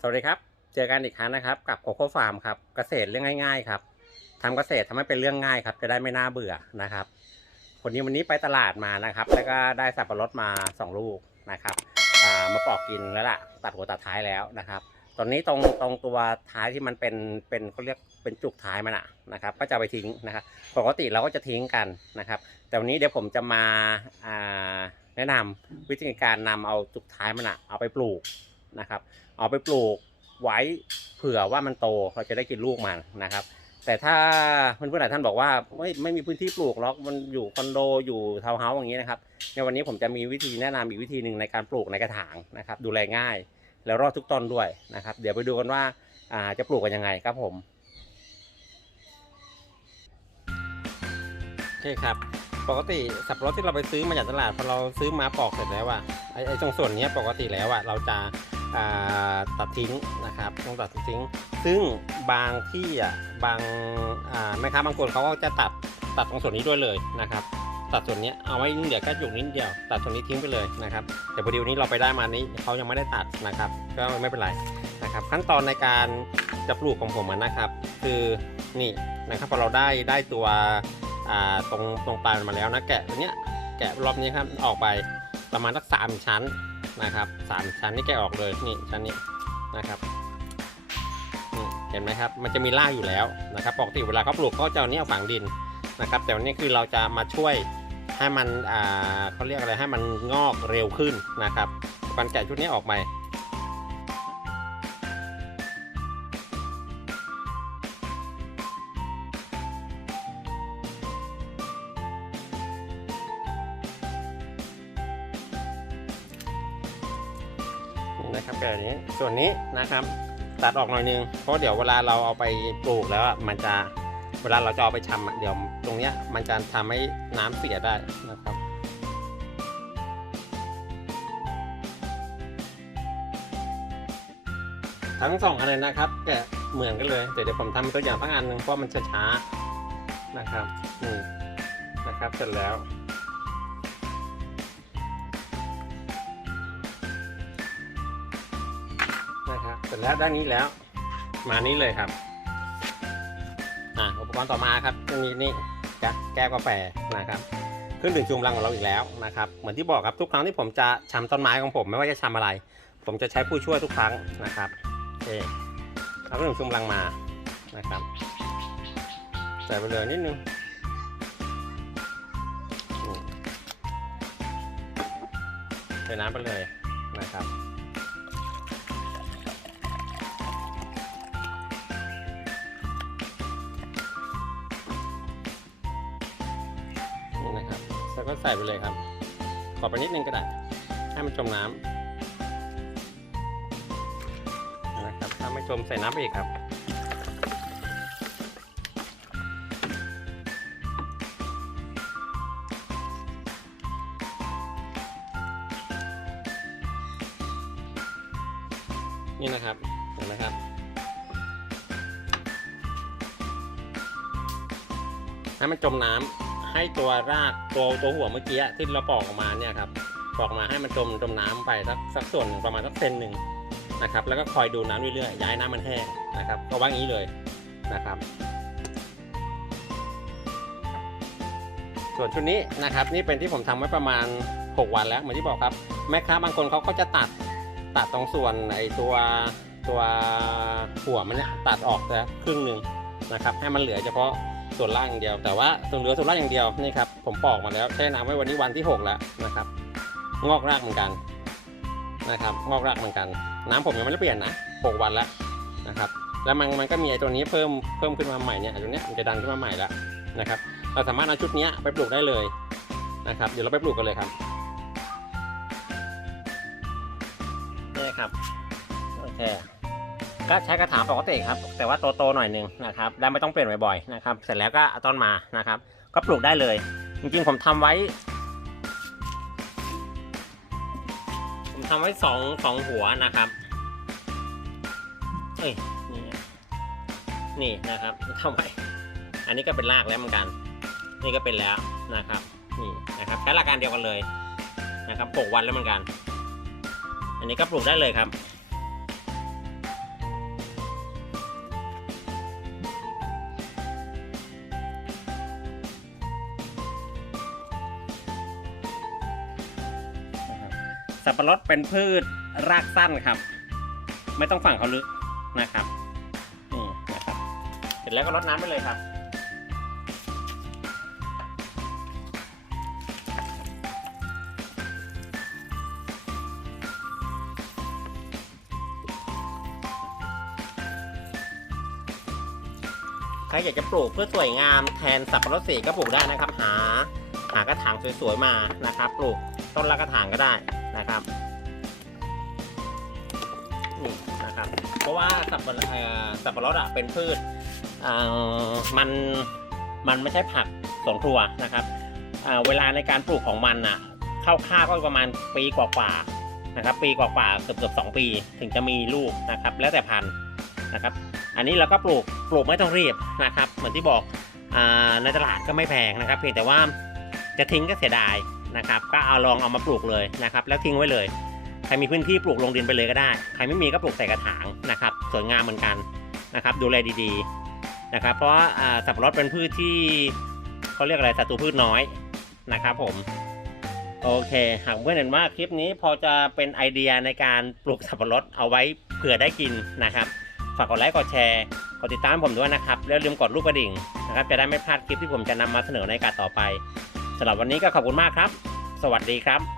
สวัสดีครับ เจอกันอีกครั้งนะครับ กับโคโค่ฟาร์มครับ เกษตรเรื่องง่ายๆครับทำเกษตรทำให้เป็นเรื่องง่ายครับ จะได้ไม่น่าเบื่อนะครับคนนี้วันนี้ไปตลาดมานะครับ แล้วก็ได้สับปะรดมาสองลูกนะครับามาปอกกินแล้วล่ะ ตัดหัวตัดท้ายแล้วนะครับ ตอนนี้ตรงตรงตัวท้ายที่มันเป็นเป็นเขาเรียกเป็นจุกท้ายมันอะนะครับ ก็จะไปทิ้งนะครับ ปกติเราก็จะทิ้งกันนะครับ แต่วันนี้เดี๋ยวผมจะมาาแนะนำวิธีการนำเอาจุกท้ายมันอะเอาไปปลูก นะครับ เอาไปปลูกไว้เผื่อว่ามันโตเราจะได้กินลูกมันนะครับ แต่ถ้าเพื่อนๆหลายท่านบอกว่าไม่ไม่มีพื้นที่ปลูกหรอกมันอยู่คอนโดอยู่ทาวน์เฮาส์อย่างนี้นะครับในวันนี้ผมจะมีวิธีแนะนำอีกวิธีหนึ่งในการปลูกในกระถางนะครับ ดูแลง่าย แล้วรอดทุกต้นด้วยนะครับ เดี๋ยวไปดูกันว่าาจะปลูกกันยังไงครับผมโอเคครับปกติสับปะรดที่เราไปซื้อมาจากตลาดพอเราซื้อมาปอกเสร็จแล้วอะไอ้ไอตรงส่วนนี้ปกติแล้วอะเราจะ ตัดทิ้งนะครับต้องตัดทิ้ง ซึ่งบางที่อะบางแม่ค้าบางคนเขาก็จะตัดตัดตรงส่วนนี้ด้วยเลยนะครับ ตัดส่วนนี้เอาไว้เหลือแค่จุกนิดเดียวตัดส่วนนี้ทิ้งไปเลยนะครับแต่พอดีวันนี้เราไปได้มานี้เขายังไม่ได้ตัดนะครับ ก็ไม่เป็นไรนะครับ ขั้นตอนในการจะปลูกของผมนะครับ คือนี่นะครับพอเราได้ได้ตัวตรงตรงปลายมันมาแล้วนะแกะตัวเนี้ยแกะรอบนี้ครับออกไปประมาณสักสามชั้น นะครับสามชั้นนี่แกะออกเลยนี่ชั้นนี้นะครับเห็นไหมครับมันจะมีรากอยู่แล้วนะครับปกติเวลาเขาปลูกเขาจะเอาเนี้ยฝังดินนะครับ แต่วันนี้คือเราจะมาช่วยให้มันอ่าเขาเรียกอะไรให้มันงอกเร็วขึ้นนะครับการแกะชุดนี้ออกไป นะครับแบบนี้ส่วนนี้นะครับ ตัดออกหน่อยนึงเพราะเดี๋ยวเวลาเราเอาไปปลูกแล้วมันจะเวลาเราจะเอาไปชำเดี๋ยวตรงเนี้ยมันจะทำให้น้ำเสียได้นะครับทั้งสองอันเลยนะครับแกะเหมือนกันเลยแต่เดี๋ยวผมทำตัวอย่างพักอันหนึ่งเพราะมันช้าๆนะครับนี่นะครับเสร็จแล้ว เสร็จแล้วด้านนี้แล้ว มานี้เลยครับอ่าอุปกรณ์ต่อมาครับจะมีนี่แก้แกวกาแฟนะครับเครื่องดื่มชูกำลังของเราอีกแล้วนะครับเหมือนที่บอกครับทุกครั้งที่ผมจะชำต้นไม้ของผมไม่ว่าจะชำอะไร ผมจะใช้ผู้ช่วยทุกครั้งนะครับโอเคเอาเครื่องดื่มชูกำลังมานะครับใส่ไปเลยนิดนึงใส่น้ำไปเลยนะครับ ก็ใส่ไปเลยครับ ขอไปนิดนึงก็ได้ ให้มันจมน้ำนะครับ ถ้าไม่จมใส่น้ำไปอีกครับนี่นะครับ เห็นไหมครับ ให้มันจมน้ำ ให้ตัวรากตัวตัวหัวเมื่อกี้ที่เราปอกออกมาเนี่ยครับปอกมาให้มันจมจมน้ำไปสักสักส่วนประมาณสักเซนหนึ่งนะครับ แล้วก็คอยดูน้ำเรื่อยๆย้ายน้ำมันแห้งนะครับก็ว่างนี้เลยนะครับ ส่วนชุดนี้นะครับ นี่เป็นที่ผมทำไว้ประมาณ 6 วันแล้วเหมือนที่บอกครับแม่ค้าบางคนเขาก็จะตัดตัดตรงส่วนไอตัวตัวหัวมันเนี่ยตัดออกแล้วครึ่งหนึ่งนะครับ ให้มันเหลือเฉพาะ ส่วนล่างอย่างเดียว แต่ว่าส่วนเหลือส่วนล่างอย่างเดียวนี่ครับผมปอกมาแล้วแช่น้ำไว้วันนี้วันที่ 6 แล้วนะครับ งอกรากเหมือนกันนะครับ งอกรากเหมือนกัน น้ำผมยังไม่ได้เปลี่ยนนะ6วันแล้วนะครับ แล้วมันมันก็มีไอ้ตัวนี้เพิ่มเพิ่มขึ้นมาใหม่เนี่ยไอ้ตัวเนี้ยมันจะดันขึ้นมาใหม่แล้วนะครับ เราสามารถเอาชุดนี้ไปปลูกได้เลยนะครับ เดี๋ยวเราไปปลูกกันเลยครับนี่ครับโอเค ก็ใช้กระถางปกติครับ แต่ว่าโตๆหน่อยหนึงนะครับแล้วไม่ต้องเปลี่ยนบ่อยๆนะครับ เสร็จแล้วก็เอาต้นมานะครับ ก็ปลูกได้เลย จริงๆผมทำไว้ ผมทำไว้สองสองหัวนะครับเอ้ยนี่นี่นะครับทำไว้อันนี้ก็เป็นรากแล้วเหมือนกัน นี่ก็เป็นแล้วนะครับ นี่นะครับใช้หลักการเดียวกันเลยนะครับหกวันแล้วเหมือนกัน อันนี้ก็ปลูกได้เลยครับับปะรดเป็นพืชรากสั้นครับ ไม่ต้องฝังเขาลึกนะครับนี่นะครับ เสร็จแล้วก็รดน้ำไปเลยครับใครอยากจะปลูกเพื่อสวยงามแทนสับปะรดสีก็ปลูกได้นะครับ หาหากระถางสวยๆมานะครับ ปลูกต้นละกระถางก็ได้ นะครับนี่นะครับ เพราะว่าสับปะสับปะรดอะเป็นพืชอ่อมันมันไม่ใช่ผักสวนครัวนะครับเเวลาในการปลูกของมันอะเข้าค่าก็ประมาณปีกว่าๆนะครับ ปีกว่าๆเกือบๆสองปี ถึงจะมีลูกนะครับ แล้วแต่พันธุ์นะครับ อันนี้เราก็ปลูกปลูกไม่ต้องรีบนะครับ เหมือนที่บอกอในตลาดก็ไม่แพงนะครับ เพียงแต่ว่าจะทิ้งก็เสียดาย นะครับ ก็เอาลองเอามาปลูกเลยนะครับ แล้วทิ้งไว้เลย ใครมีพื้นที่ปลูกลงดินไปเลยก็ได้ ใครไม่มีก็ปลูกใส่กระถางนะครับ สวยงามเหมือนกันนะครับ ดูแลดีๆนะครับ เพราะว่าสับปะรดเป็นพืชที่เขาเรียกอะไรศัตรูพืชน้อยนะครับ ผม โอเค หากเพื่อนเห็นว่าคลิปนี้พอจะเป็นไอเดียในการปลูกสับปะรดเอาไว้เผื่อได้กินนะครับ ฝากกดไลค์กดแชร์กดติดตามผมด้วยนะครับ แล้วลืมกดรูปกระดิ่งนะครับ จะได้ไม่พลาดคลิปที่ผมจะนำมาเสนอในการต่อไป สำหรับวันนี้ก็ขอบคุณมากครับ สวัสดีครับ